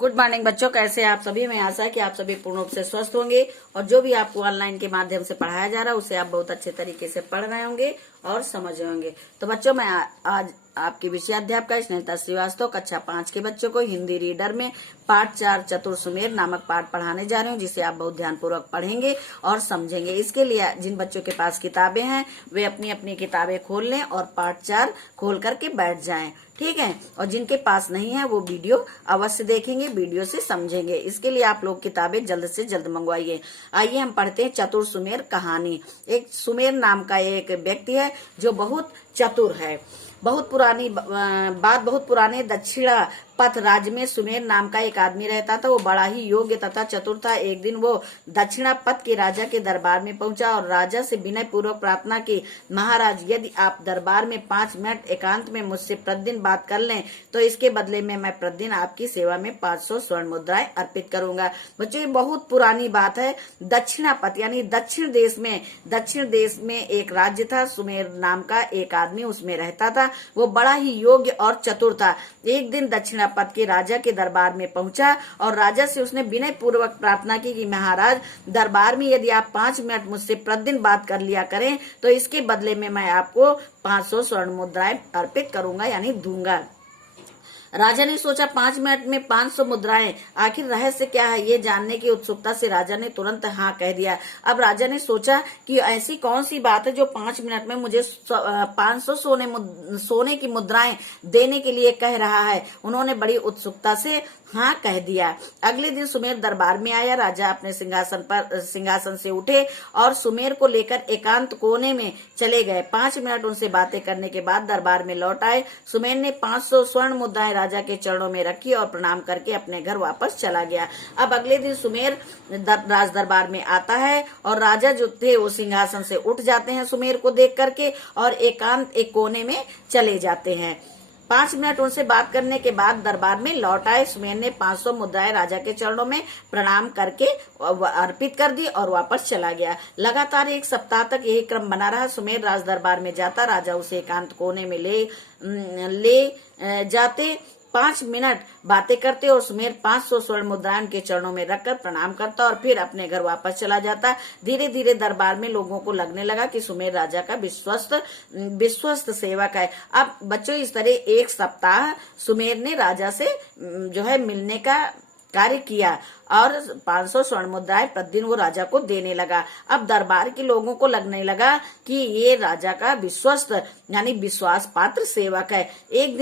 Good morning बच्चों, कैसे हैं आप सभी। मैं आशा है कि आप सभी पूर्ण रूप से स्वस्थ होंगे और जो भी आपको ऑनलाइन के माध्यम से पढ़ाया जा रहा है उसे आप बहुत अच्छे तरीके से पढ़ रहे होंगे और समझ रहे होंगे। तो बच्चों, मैं आज आपकी विषय अध्यापिका स्नेहता श्रीवास्तव कक्षा 5 के बच्चों को हिंदी रीडर में पाठ 4 चतुर सुमेर नामक पाठ पढ़ाने जा रही हूँ, जिसे आप बहुत ध्यानपूर्वक पढ़ेंगे और समझेंगे। इसके लिए जिन बच्चों के पास किताबें हैं वे अपनी अपनी किताबें खोल लें और पाठ 4 खोल करके बैठ जाएं, ठीक है। और जिनके पास नहीं है वो वीडियो अवश्य देखेंगे, वीडियो से समझेंगे। इसके लिए आप लोग किताबें जल्द से जल्द मंगवाइए। आइए हम पढ़ते हैं चतुर सुमेर कहानी। एक सुमेर नाम का एक व्यक्ति है जो बहुत चतुर है। बहुत पुराने दक्षिणा पथ राज्य में सुमेर नाम का एक आदमी रहता था। वो बड़ा ही योग्य तथा चतुर था। एक दिन वो दक्षिणा पथ के राजा के दरबार में पहुंचा और राजा से विनय पूर्वक प्रार्थना की, महाराज, यदि आप दरबार में 5 मिनट एकांत में मुझसे प्रतिदिन बात कर लें तो इसके बदले में मैं प्रतिदिन आपकी सेवा में 500 स्वर्ण मुद्राएं अर्पित करूंगा। बच्चों, ये बहुत पुरानी बात है। दक्षिणा पथ यानी दक्षिण देश में एक राज्य था। सुमेर नाम का एक आदमी उसमें रहता था। वो बड़ा ही योग्य और चतुर था। एक दिन दक्षिणा पथ के राजा के दरबार में पहुंचा और राजा से उसने विनय पूर्वक प्रार्थना की कि महाराज, दरबार में यदि आप 5 मिनट मुझसे प्रतिदिन बात कर लिया करें तो इसके बदले में मैं आपको 500 स्वर्ण मुद्राएं अर्पित करूंगा यानी दूंगा। राजा ने सोचा 5 मिनट में 500 मुद्राएं, आखिर रहस्य क्या है, ये जानने की उत्सुकता से राजा ने तुरंत हाँ कह दिया। अब राजा ने सोचा कि ऐसी कौन सी बात है जो 5 मिनट में मुझे 500 सोने की मुद्राएं देने के लिए कह रहा है। उन्होंने बड़ी उत्सुकता से हाँ कह दिया। अगले दिन सुमेर दरबार में आया। राजा अपने सिंहासन से उठे और सुमेर को लेकर एकांत कोने में चले गए। 5 मिनट उनसे बातें करने के बाद दरबार में लौट आए। सुमेर ने 500 स्वर्ण मुद्राएं राजा के चरणों में रखी और प्रणाम करके अपने घर वापस चला गया। अब अगले दिन सुमेर राज दरबार में आता है और राजा जो थे वो सिंहासन से उठ जाते हैं सुमेर को देख करके और एकांत एक कोने में चले जाते हैं। 5 मिनट उनसे बात करने के बाद दरबार में लौट आए। सुमेर ने 500 मुद्राएं राजा के चरणों में प्रणाम करके अर्पित कर दी और वापस चला गया। लगातार 1 सप्ताह तक यही क्रम बना रहा। सुमेर राज दरबार में जाता, राजा उसे एकांत कोने में ले जाते, 5 मिनट बातें करते और सुमेर 500 स्वर्ण मुद्राएं के चरणों में रखकर प्रणाम करता और फिर अपने घर वापस चला जाता। धीरे धीरे दरबार में लोगों को लगने लगा कि सुमेर राजा का विश्वस्त सेवक है। अब बच्चों, इस तरह 1 सप्ताह सुमेर ने राजा से जो है मिलने का कार्य किया और 500 स्वर्ण मुद्राएं प्रतिदिन वो राजा को देने लगा। अब दरबार के लोगों को लगने लगा कि ये राजा का विश्वस्त यानी विश्वास पात्र सेवक है। एक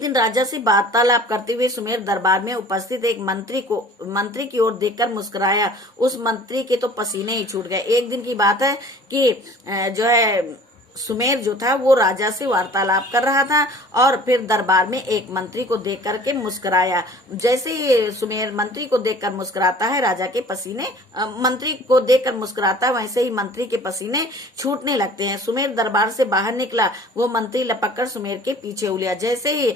दिन राजा से वार्तालाप करते हुए सुमेर दरबार में उपस्थित एक मंत्री की ओर देखकर मुस्कुराया। उस मंत्री के तो पसीने ही छूट गए। एक दिन की बात है कि जो है सुमेर जो था वो राजा से वार्तालाप कर रहा था और फिर दरबार में एक मंत्री को देख करके मुस्कुराया। जैसे ही सुमेर मंत्री को देखकर मुस्कुराता है, राजा के पसीने मंत्री को देखकर मुस्कुराता है, वैसे ही मंत्री के पसीने छूटने लगते हैं। सुमेर दरबार से बाहर निकला। वो मंत्री लपककर सुमेर के पीछे उलिया। जैसे ही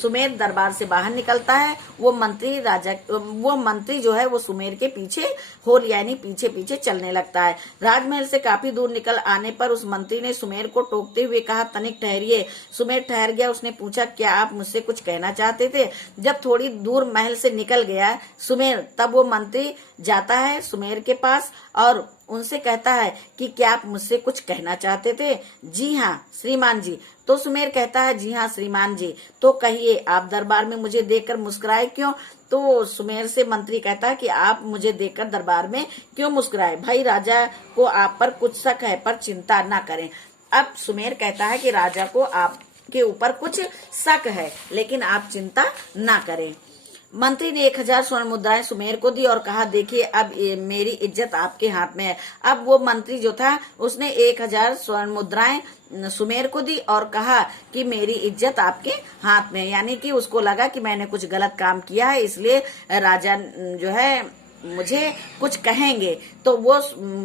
सुमेर दरबार से बाहर निकलता है, वो मंत्री जो है वो सुमेर के पीछे यानी पीछे पीछे चलने लगता है। राजमहल से काफी दूर निकल आने पर उस मंत्री ने सुमेर को टोकते हुए कहा, तनिक ठहरिए। सुमेर ठहर गया। उसने पूछा, क्या आप मुझसे कुछ कहना चाहते थे? जब थोड़ी दूर महल से निकल गया सुमेर, तब वो मंत्री जाता है सुमेर के पास और उनसे कहता है कि क्या आप मुझसे कुछ कहना चाहते थे? जी हाँ श्रीमान जी। तो सुमेर कहता है, जी हाँ श्रीमान जी। तो कहिए, आप दरबार में मुझे देखकर मुस्कुराए क्यों? तो सुमेर से मंत्री कहता है कि आप मुझे देखकर दरबार में क्यों मुस्कुराए? भाई, राजा को आप पर कुछ शक है, पर चिंता न करें। अब सुमेर कहता है कि राजा को आपके ऊपर कुछ शक है, लेकिन आप चिंता ना करें। मंत्री ने 1000 स्वर्ण मुद्राएं सुमेर को दी और कहा, देखिए अब मेरी इज्जत आपके हाथ में है। अब वो मंत्री जो था उसने 1000 स्वर्ण मुद्राएं सुमेर को दी और कहा कि मेरी इज्जत आपके हाथ में है, यानी कि उसको लगा कि मैंने कुछ गलत काम किया है, इसलिए राजा जो है मुझे कुछ कहेंगे। तो वो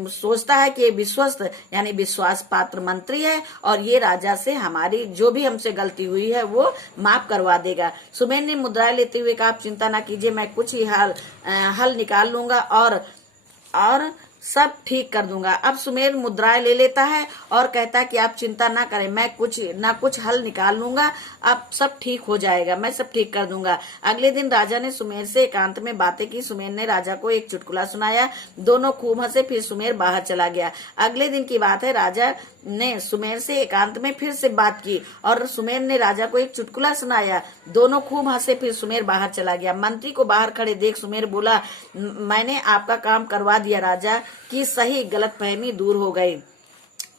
सोचता है कि ये विश्वस्त यानी विश्वास पात्र मंत्री है और ये राजा से हमारी जो भी हमसे गलती हुई है वो माफ करवा देगा। सुमेर ने मुद्राएं लेते हुए कहा, आप चिंता ना कीजिए, मैं कुछ ही हल निकाल लूंगा और सब ठीक कर दूंगा। अब सुमेर मुद्राएं ले लेता है और कहता है कि आप चिंता ना करें, मैं कुछ हल निकाल लूंगा, अब सब ठीक हो जाएगा, मैं सब ठीक कर दूंगा। अगले दिन राजा ने सुमेर से एकांत में बातें की। सुमेर ने राजा को एक चुटकुला सुनाया। दोनों खूब हंसे, फिर सुमेर बाहर चला गया। अगले दिन की बात है, राजा ने सुमेर से एकांत में फिर से बात की और सुमेर ने राजा को एक चुटकुला सुनाया। दोनों खूब हंसे, फिर सुमेर बाहर चला गया। मंत्री को बाहर खड़े देख सुमेर बोला, मैंने आपका काम करवा दिया। राजा की सही गलतफहमी दूर हो गई।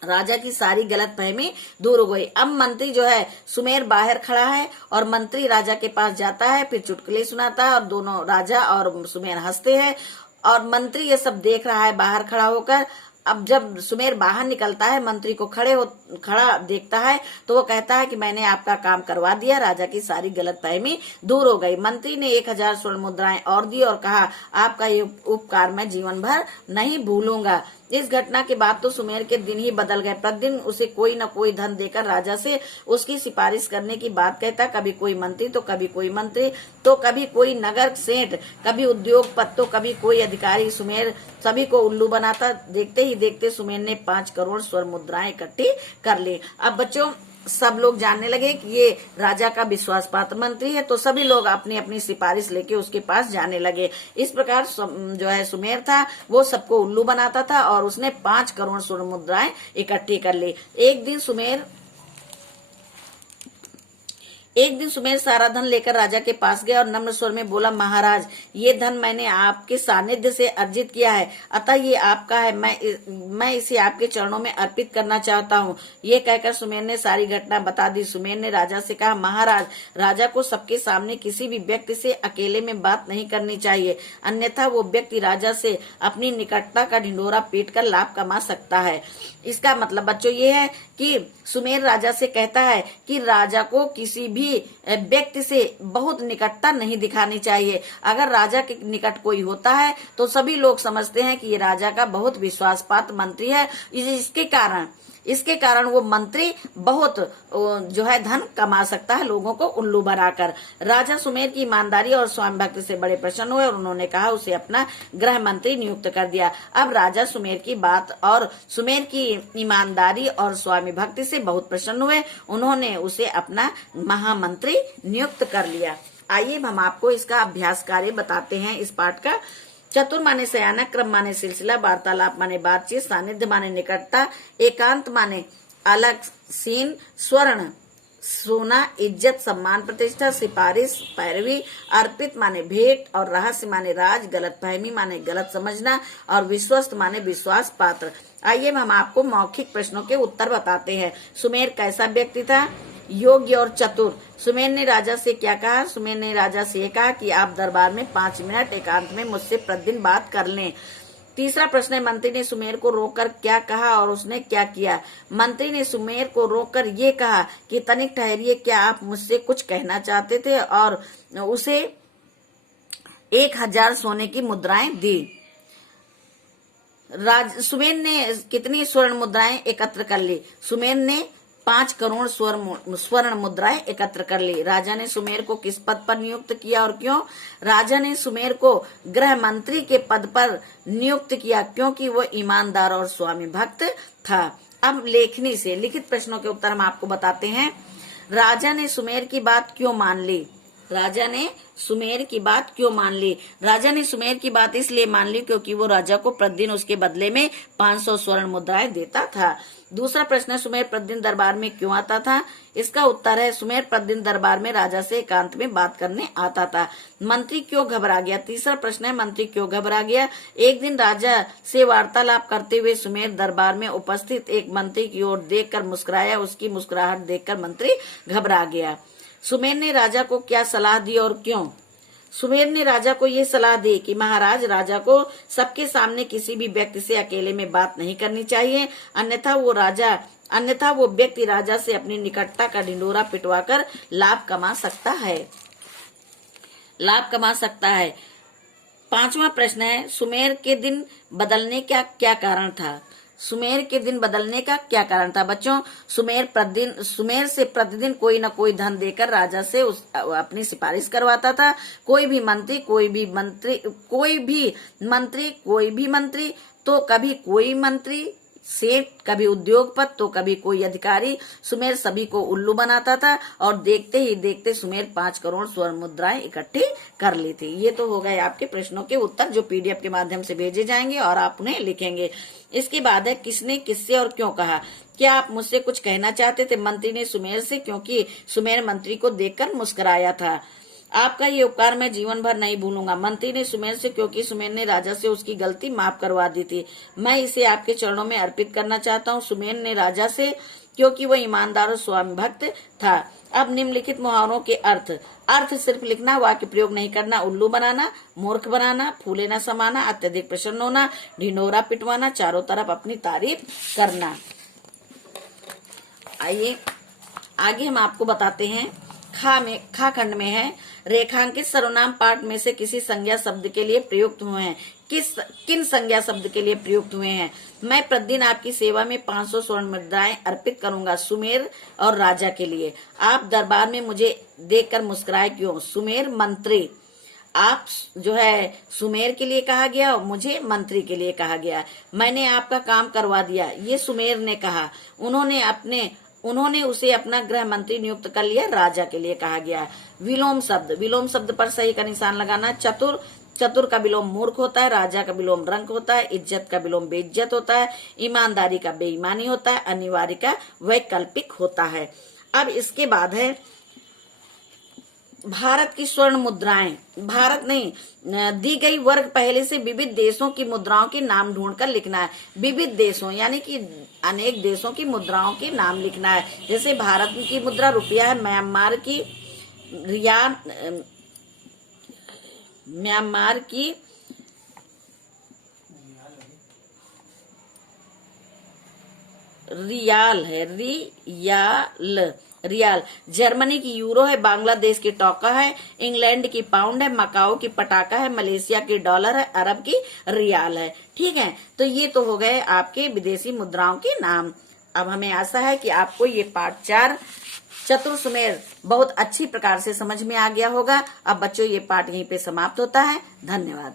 राजा की सारी गलतफहमी दूर हो गई। अब मंत्री जो है, सुमेर बाहर खड़ा है और मंत्री राजा के पास जाता है, फिर चुटकुले सुनाता है और दोनों राजा और सुमेर हंसते हैं और मंत्री ये सब देख रहा है बाहर खड़ा होकर। अब जब सुमेर बाहर निकलता है, मंत्री को खड़ा देखता है तो वो कहता है कि मैंने आपका काम करवा दिया, राजा की सारी गलतफहमी दूर हो गई। मंत्री ने 1000 स्वर्ण मुद्राएं और दी और कहा, आपका ये उपकार मैं जीवन भर नहीं भूलूंगा। इस घटना के बाद तो सुमेर के दिन ही बदल गए। प्रतिदिन उसे कोई न कोई धन देकर राजा से उसकी सिफारिश करने की बात कहता। कभी कोई मंत्री तो कभी कोई मंत्री, तो कभी कोई नगर सेठ, कभी उद्योगपति, तो कभी कोई अधिकारी। सुमेर सभी को उल्लू बनाता। देखते ही देखते सुमेर ने 5 करोड़ स्वर्ण मुद्राएं इकट्ठी कर ली। अब बच्चों, सब लोग जानने लगे कि ये राजा का विश्वास पात्र मंत्री है, तो सभी लोग अपनी अपनी सिफारिश लेके उसके पास जाने लगे। इस प्रकार जो है सुमेर था वो सबको उल्लू बनाता था और उसने 5 करोड़ स्वर्ण मुद्राएं इकट्ठी कर ली। एक दिन सुमेर सारा धन लेकर राजा के पास गया और नम्र स्वर में बोला, महाराज, ये धन मैंने आपके सानिध्य से अर्जित किया है, अतः ये आपका है। मैं इसे आपके चरणों में अर्पित करना चाहता हूँ। ये कहकर सुमेर ने सारी घटना बता दी। सुमेर ने राजा से कहा, महाराज, राजा को सबके सामने किसी भी व्यक्ति से अकेले में बात नहीं करनी चाहिए, अन्यथा वो व्यक्ति राजा से अपनी निकटता का ढिंढोरा पीटकर लाभ कमा सकता है। इसका मतलब बच्चों ये है कि सुमेर राजा से कहता है कि राजा को किसी भी व्यक्ति से बहुत निकटता नहीं दिखानी चाहिए। अगर राजा के निकट कोई होता है तो सभी लोग समझते हैं कि ये राजा का बहुत विश्वास पात्र मंत्री है। इसके कारण वो मंत्री बहुत जो है धन कमा सकता है लोगों को उल्लू बनाकर। राजा सुमेर की ईमानदारी और स्वामी भक्ति से बड़े प्रसन्न हुए और उन्होंने कहा उसे अपना गृह मंत्री नियुक्त कर दिया। अब राजा सुमेर की बात और सुमेर की ईमानदारी और स्वामी भक्ति से बहुत प्रसन्न हुए। उन्होंने उसे अपना महामंत्री नियुक्त कर लिया। आइए हम आपको इसका अभ्यास कार्य बताते हैं इस पाठ का। चतुर माने सयाना, क्रम माने सिलसिला, वार्तालाप माने बातचीत, सानिध्य माने निकटता, एकांत माने अलग सीन, स्वर्ण सोना, इज्जत सम्मान प्रतिष्ठा, सिफारिश पैरवी, अर्पित माने भेंट और रहस्य माने राज, गलतफहमी माने गलत समझना और विश्वस्त माने विश्वास पात्र। आइए हम आपको मौखिक प्रश्नों के उत्तर बताते हैं। सुमेर कैसा व्यक्ति था? योग्य और चतुर। सुमेर ने राजा से क्या कहा? सुमेर ने राजा से कहा कि आप दरबार में 5 मिनट एकांत में मुझसे प्रतिदिन बात कर लें। तीसरा प्रश्न है, मंत्री ने सुमेर को रोककर क्या कहा और उसने क्या किया? मंत्री ने सुमेर को रोककर ये कहा कि तनिक ठहरिए, क्या आप मुझसे कुछ कहना चाहते थे? और उसे 1000 सोने की मुद्राएं दी। सुमेर ने कितनी स्वर्ण मुद्राएं एकत्र कर ली? सुमेर ने 5 करोड़ स्वर्ण मुद्राएं एकत्र कर ली। राजा ने सुमेर को किस पद पर नियुक्त किया और क्यों? राजा ने सुमेर को गृह मंत्री के पद पर नियुक्त किया क्योंकि वो ईमानदार और स्वामी भक्त था। अब लेखनी से लिखित प्रश्नों के उत्तर हम आपको बताते हैं। राजा ने सुमेर की बात क्यों मान ली? राजा ने सुमेर की बात क्यों मान ली? राजा ने सुमेर की बात इसलिए मान ली क्योंकि वो राजा को प्रतिदिन उसके बदले में 500 स्वर्ण मुद्राएं देता था। दूसरा प्रश्न है, सुमेर प्रतिदिन दरबार में क्यों आता था? इसका उत्तर है, सुमेर प्रतिदिन दरबार में राजा से एकांत में बात करने आता था। मंत्री क्यों घबरा गया? तीसरा प्रश्न है, मंत्री क्यों घबरा गया? एक दिन राजा से वार्तालाप करते हुए सुमेर दरबार में उपस्थित एक मंत्री की ओर देखकर मुस्कुराया। उसकी मुस्कुराहट देखकर मंत्री घबरा गया। सुमेर ने राजा को क्या सलाह दी और क्यों? सुमेर ने राजा को ये सलाह दी कि महाराज, राजा को सबके सामने किसी भी व्यक्ति से अकेले में बात नहीं करनी चाहिए, अन्यथा वो व्यक्ति राजा से अपनी निकटता का ढिंढोरा पिटवाकर लाभ कमा सकता है। 5वां प्रश्न है, सुमेर के दिन बदलने का क्या कारण था? सुमेर के दिन बदलने का क्या कारण था? बच्चों, सुमेर से प्रतिदिन कोई न कोई धन देकर राजा से अपनी सिफारिश करवाता था। कोई भी मंत्री तो कभी कोई मंत्री सेठ, कभी उद्योगपति, तो कभी कोई अधिकारी। सुमेर सभी को उल्लू बनाता था और देखते ही देखते सुमेर 5 करोड़ स्वर्ण मुद्राएं इकट्ठी कर ली थी। ये तो हो गए आपके प्रश्नों के उत्तर जो पीडीएफ के माध्यम से भेजे जाएंगे और आप उन्हें लिखेंगे। इसके बाद है किसने किससे और क्यों कहा। क्या आप मुझसे कुछ कहना चाहते थे? मंत्री ने सुमेर से, क्योंकि सुमेर मंत्री को देखकर मुस्कुराया था। आपका ये उपकार मैं जीवन भर नहीं भूलूंगा। मंत्री ने सुमेर से, क्योंकि सुमेर ने राजा से उसकी गलती माफ करवा दी थी। मैं इसे आपके चरणों में अर्पित करना चाहता हूँ। सुमेर ने राजा से, क्योंकि वह ईमानदार और स्वामी भक्त था। अब निम्नलिखित मुहावरों के अर्थ सिर्फ लिखना, वाक्य प्रयोग नहीं करना। उल्लू बनाना, मूर्ख बनाना, फूले न समाना, अत्यधिक प्रसन्न होना, ढिंढोरा पिटवाना, चारों तरफ अपनी तारीफ करना। आइए आगे हम आपको बताते हैं। खा खंड में है, रेखांकित सर्वनाम पाठ में से किसी संज्ञा शब्द के लिए प्रयुक्त हुए हैं। किन संज्ञा शब्द के लिए प्रयुक्त हुए हैं? मैं प्रतिदिन आपकी सेवा में 500 स्वर्ण मुद्राएं अर्पित करूंगा। सुमेर और राजा के लिए। आप दरबार में मुझे देखकर मुस्कुराए क्यों? सुमेर मंत्री। आप जो है सुमेर के लिए कहा गया और मुझे मंत्री के लिए कहा गया। मैंने आपका काम करवा दिया, ये सुमेर ने कहा। उन्होंने उसे अपना गृह मंत्री नियुक्त कर लिया, राजा के लिए कहा गया। विलोम शब्द पर सही का निशान लगाना। चतुर का विलोम मूर्ख होता है, राजा का विलोम रंक होता है, इज्जत का विलोम बेइज्जत होता है, ईमानदारी का बेईमानी होता है, अनिवार्य का वैकल्पिक होता है। अब इसके बाद है भारत की स्वर्ण मुद्राएं। भारत नहीं, दी गई वर्ग पहले से विविध देशों की मुद्राओं के नाम ढूंढकर लिखना है। विविध देशों यानी कि अनेक देशों की मुद्राओं के नाम लिखना है। जैसे भारत की मुद्रा रुपया है, म्यांमार की रियाल है, रियाल। जर्मनी की यूरो है, बांग्लादेश की टोका है, इंग्लैंड की पाउंड है, मकाओ की पटाका है, मलेशिया की डॉलर है, अरब की रियाल है। ठीक है, तो ये तो हो गए आपके विदेशी मुद्राओं के नाम। अब हमें आशा है कि आपको ये पाठ 4 चतुर सुमेर बहुत अच्छी प्रकार से समझ में आ गया होगा। अब बच्चों ये पाठ यहीं पे समाप्त होता है। धन्यवाद।